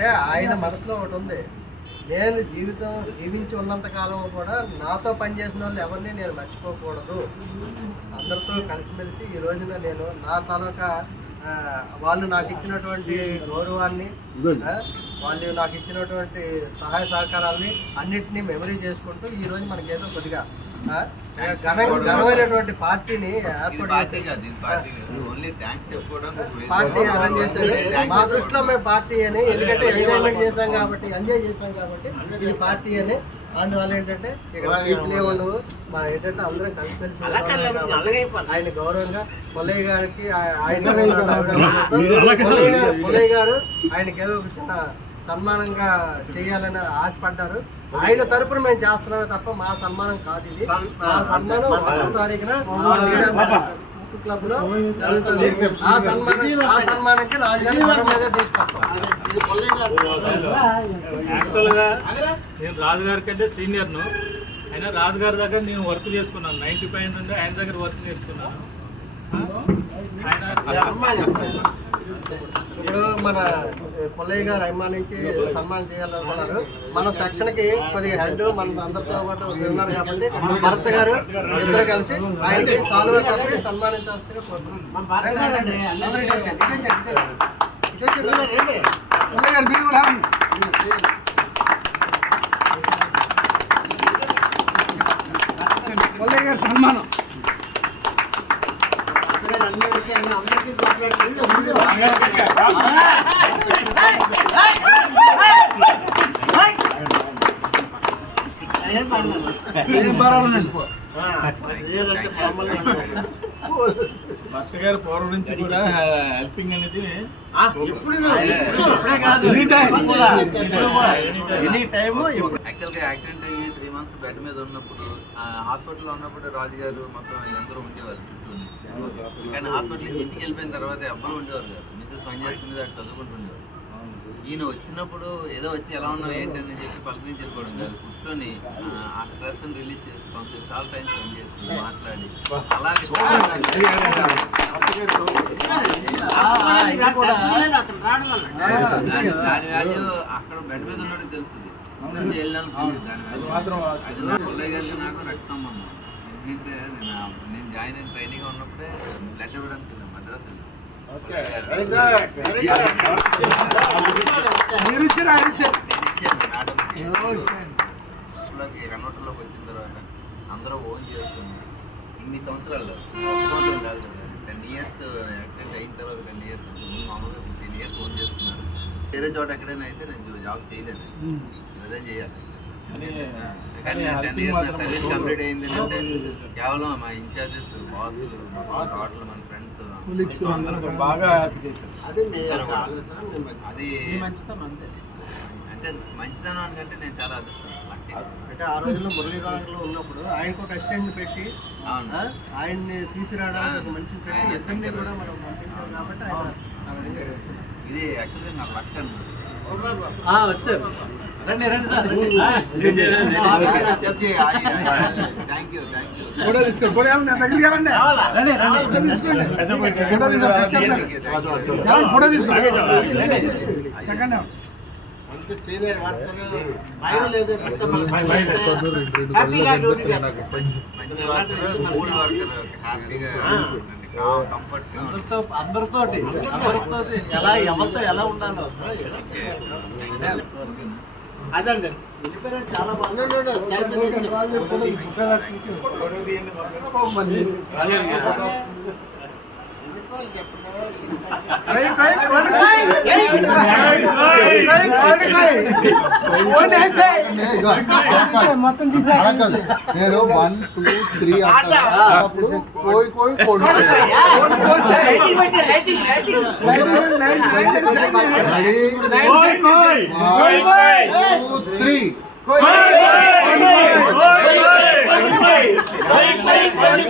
అంటే ఆయన మనసులో ఒకటి ఉంది, నేను జీవించి ఉన్నంత కాలం కూడా నాతో పనిచేసిన వాళ్ళు ఎవరిని నేను మర్చిపోకూడదు, అందరితో కలిసిమెలిసి ఈ రోజున నేను నా తాలూకా వాళ్ళు నాకు ఇచ్చినటువంటి గౌరవాన్ని, వాళ్ళు నాకు ఇచ్చినటువంటి సహాయ సహకారాలని అన్నిటినీ మెమరీ చేసుకుంటూ ఈ రోజు మనకి ఏదో కొద్దిగా ఘనమైనటువంటి పార్టీని ఏర్పాటు చేసి పార్టీ అరేంజ్ చేశారు. మా దృష్టిలో మేము పార్టీ అని, ఎందుకంటే ఎంజాయ్మెంట్ చేశాం కాబట్టి, ఎంజాయ్ చేశాం కాబట్టి ఇది పార్టీ అని. అందువల్ల ఏంటంటే ఇక్కడ బీచ్లే ఉండవు, మా ఏంటంటే అందరం కలిసిమెలిసి ఆయన గౌరవంగా పుల్లయ్య గారికి పుల్లయ్య గారు ఆయనకి ఏదో ఒక చిన్న సన్మానంగా చేయాలని ఆశపడ్డారు. ఆయన తరపున మేము చేస్తున్నామే తప్ప మా సన్మానం కాదు ఇది. మా సన్మానం 1వ తారీఖున క్లబ్ లో జరుగుతుంది. ఆ సన్మానానికి రాజుగారి మీద తీసుకొస్తాం. యాక్చువల్గా నేను రాజుగారి కంటే సీనియర్ను, అయినా రాజుగారి దగ్గర నేను వర్క్ చేసుకున్నాను. 95 నుండి ఆయన దగ్గర వర్క్ నేర్చుకున్నాను. ఇప్పుడు మన పుల్లయ్య గారు అభిమానించి సన్మానం చేయాలనుకున్నారు. మన సెక్షన్కి కొద్దిగా హెడ్ మన అందరితో పాటు ఉన్నారు కాబట్టి భరత్ గారు ఇద్దరు కలిసి ఆయనకి సాల్వా కప్పి సన్మానించాల్సిందిగా పుల్లయ్య గారు సన్మానం భర్త గారు పూర్వం నుంచి కూడా హెల్పింగ్ అనేది యాక్చువల్గా యాక్సిడెంట్ అయ్యి 3 months బెడ్ మీద ఉన్నప్పుడు, హాస్పిటల్లో ఉన్నప్పుడు రాజుగారు మొత్తం అందరూ ఉండేవారు చుట్టూ. కానీ హాస్పిటల్ నుంచి ఇంటికి వెళ్ళిపోయిన తర్వాత ఎవ్వరు ఉండేవారు కాదు. మిస్సెస్ పని చేసుకునేది అక్కడ చదువుకుంటుండేవారు. ఈయన వచ్చినప్పుడు ఏదో వచ్చి ఎలా ఉన్నావు ఏంటని చెప్పి పలకరించి వెళ్ళిపోవడం కాదు, కూర్చొని ఆ స్ట్రెస్ రిలీజ్ చేసి కొంచెం చాలా టైం స్పెండ్ చేసి మాట్లాడి అలాగే దాని వాల్యూ అక్కడ బెడ్ మీద ఉన్నట్టు తెలుస్తుంది. దాని వాల్యూ పుల్లయ్య గారికి నాకు రక్త సంబంధం. ఎందుకంటే నేను జాయిన్ అయిన ట్రైనింగ్ ఉన్నప్పుడే బ్లడ్ ఇవ్వడానికి వెళ్ళాను మద్రాసు. కన్వర్టర్లోకి వచ్చిన తర్వాత అందరూ ఓన్ చేసుకుని ఇన్ని సంవత్సరాల్లో కాదు కదా, 10 years యాక్సిడెంట్ అయిన తర్వాత 10 years మామూలుగా 15 years ఓన్ చేసుకున్నారు. వేరే చోట ఎక్కడైనా అయితే నేను జాబ్ చేయలేను, ఇదే చేయాలి. కానీ 10 years సర్వీస్ కంప్లీట్ అయింది అంటే కేవలం మా ఇన్ఛార్జెస్, బాసులు, టోటల్ మన ఫ్రెండ్స్ బాగా అది అంటే మంచిదనం అంటే నేను చాలా అదృష్టం. అంటే ఆ రోజుల్లో మురళీరాజులో ఉన్నప్పుడు ఆయనకు ఒక అసిస్టెంట్ పెట్టి ఆయన్ని తీసుకురావడానికి ఒక మనిషిని పెట్టి ఇద్దరిని కూడా మనం పంపించాం కాబట్టి ఆయన ఆ విధంగా ఇది యాక్చువల్లీ నా లక్ అన్నమాట. రండి రండి సార్, థ్యాంక్ యూ. ఫోటో తీసుకోండి, ఫోటో తీసుకోండి, ఫోటో తీసుకోండి. సెకండ్ సీనియర్ అందరితో ఎలా ఎవరితో ఎలా ఉండాలో అదండి. చాలా మొత్తం నేను 1 2 3 కోయి